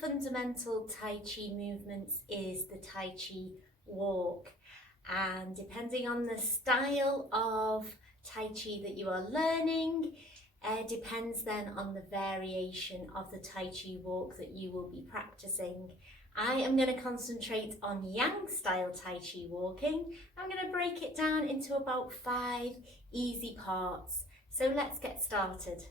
fundamental Tai Chi movements is the Tai Chi walk, and depending on the style of Tai Chi that you are learning, depends then on the variation of the Tai Chi walk that you will be practicing. I am going to concentrate on Yang style Tai Chi walking. I'm going to break it down into about 5 easy parts. So let's get started.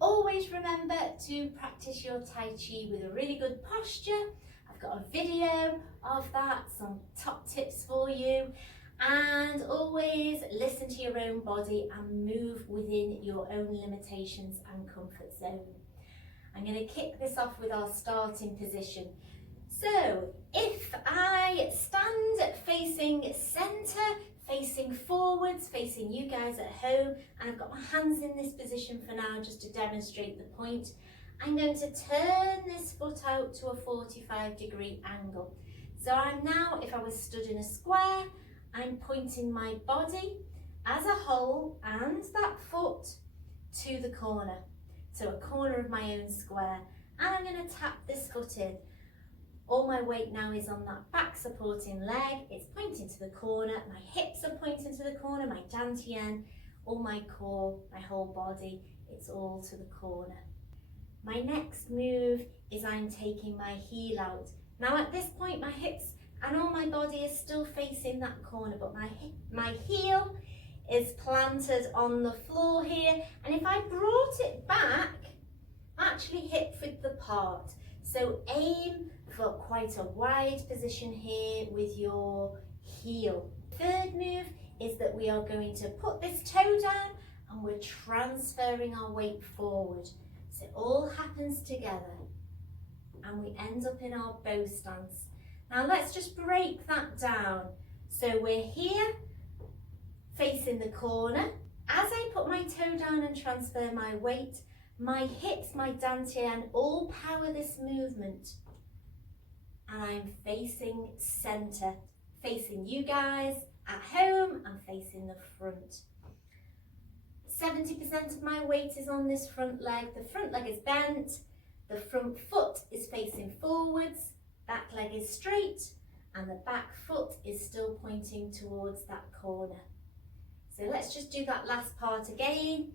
Always remember to practice your Tai Chi with a really good posture. I've got a video of that, some top tips for you. And always listen to your own body and move within your own limitations and comfort zone. I'm going to kick this off with our starting position. So if I stand facing centre, facing forwards, facing you guys at home, and I've got my hands in this position for now just to demonstrate the point, I'm going to turn this foot out to a 45-degree angle. So I'm now, if I was stood in a square, I'm pointing my body as a whole and that foot to the corner, so a corner of my own square, and I'm going to tap this foot in. All my weight now is on that back supporting leg, it's pointing to the corner, my hips are pointing to the corner, my dantian, all my core, my whole body, it's all to the corner. My next move is I'm taking my heel out. Now at this point my hips and all my body is still facing that corner, but my heel is planted on the floor here, and if I brought it back, actually hip width apart. So aim for quite a wide position here with your heel. Third move is that we are going to put this toe down and we're transferring our weight forward. So it all happens together and we end up in our bow stance. Now let's just break that down. So we're here facing the corner. As I put my toe down and transfer my weight, my hips, my dantian all power this movement. And I'm facing centre, facing you guys at home and facing the front. 70% of my weight is on this front leg. The front leg is bent, the front foot is facing forwards, back leg is straight, and the back foot is still pointing towards that corner. So let's just do that last part again.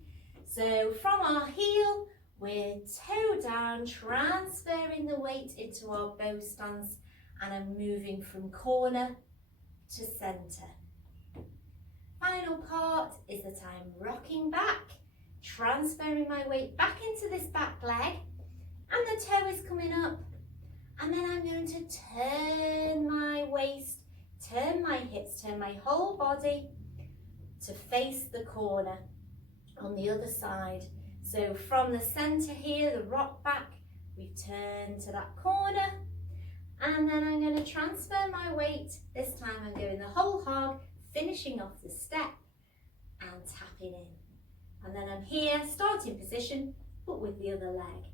So from our heel, we're toe down, transferring the weight into our bow stance, and I'm moving from corner to centre. Final part is that I'm rocking back, transferring my weight back into this back leg, and the toe is coming up, and then I'm going to turn my waist, turn my hips, turn my whole body to face the corner on the other side. So from the centre here, the rock back, we turn to that corner, and then I'm going to transfer my weight. This time I'm going the whole hog, finishing off the step and tapping in. And then I'm here, starting position, but with the other leg.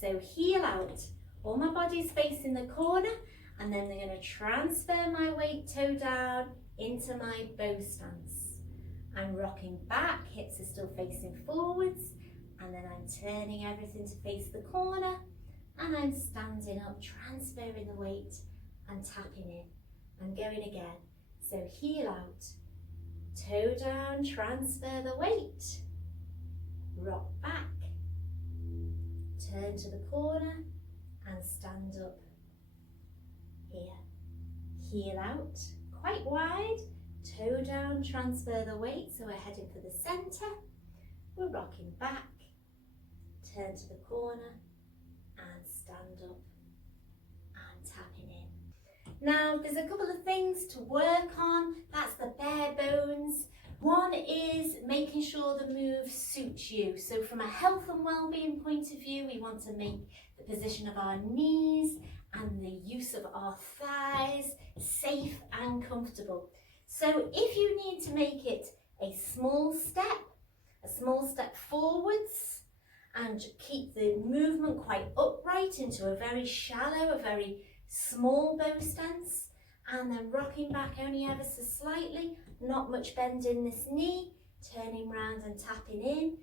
So heel out, all my body's facing the corner, and then they're going to transfer my weight toe down into my bow stance. I'm rocking back, hips are still facing forwards, and then I'm turning everything to face the corner, and I'm standing up, transferring the weight and tapping in. I'm going again. So heel out, toe down, transfer the weight, rock back, turn to the corner and stand up here. Heel out, quite wide, toe down, transfer the weight, so we're heading for the centre. We're rocking back, turn to the corner and stand up and tapping in. Now there's a couple of things to work on. That's the bare bones. One is making sure the move suits you. So from a health and well-being point of view, we want to make the position of our knees and the use of our thighs safe and comfortable. So if you need to make it a small step forwards, and keep the movement quite upright into a very shallow, a very small bow stance, and then rocking back only ever so slightly, not much bend in this knee, turning round and tapping in.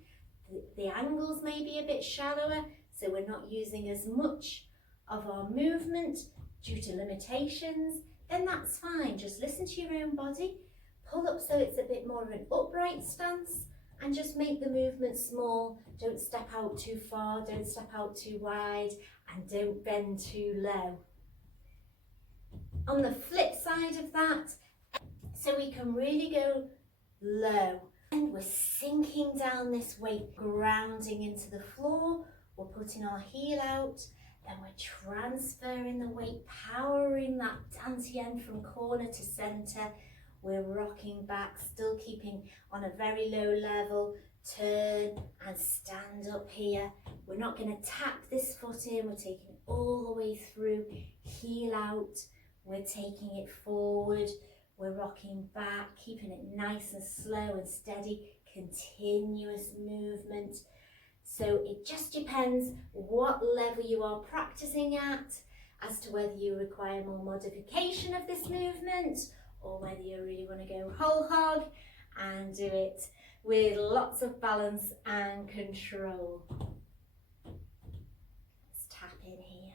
The angles may be a bit shallower, so we're not using as much of our movement due to limitations, then that's fine. Just listen to your own body, pull up so it's a bit more of an upright stance, and just make the movement small. Don't step out too far, don't step out too wide, and don't bend too low. On the flip side of that, so we can really go low, and we're sinking down this weight, grounding into the floor. We're putting our heel out, then we're transferring the weight, powering that dantian from corner to center. We're rocking back, still keeping on a very low level. Turn and stand up here. We're not going to tap this foot in, we're taking it all the way through. Heel out, we're taking it forward. We're rocking back, keeping it nice and slow and steady, continuous movement. So it just depends what level you are practicing at as to whether you require more modification of this movement or whether you really want to go whole hog and do it with lots of balance and control. Let's tap in here.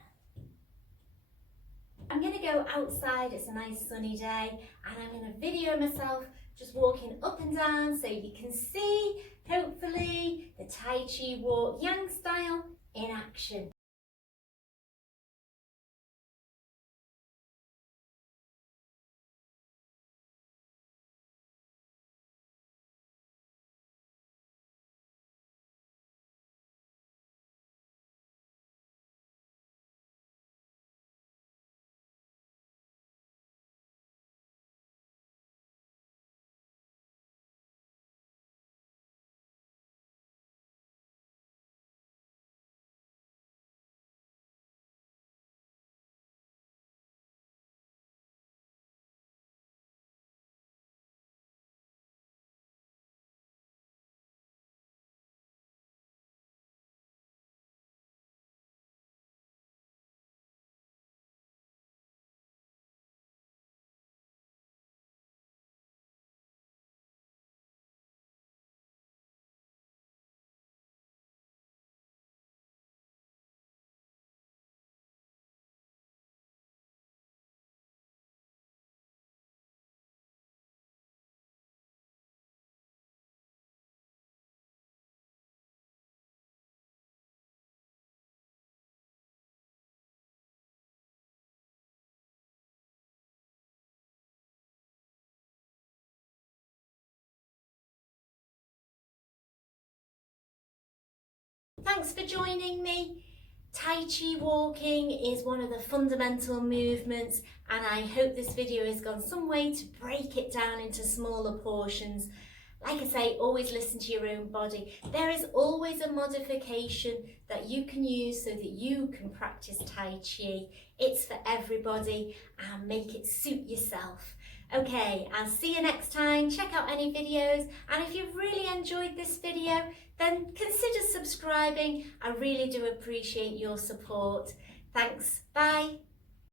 I'm going to go outside, it's a nice sunny day, and I'm going to video myself just walking up and down so you can see, hopefully, the Tai Chi walk Yang style in action. Thanks for joining me. Tai Chi walking is one of the fundamental movements, and I hope this video has gone some way to break it down into smaller portions. Like I say, always listen to your own body. There is always a modification that you can use so that you can practice Tai Chi. It's for everybody, and make it suit yourself. Okay, I'll see you next time. Check out any videos, and if you've really enjoyed this video, then consider subscribing. I really do appreciate your support. Thanks, bye.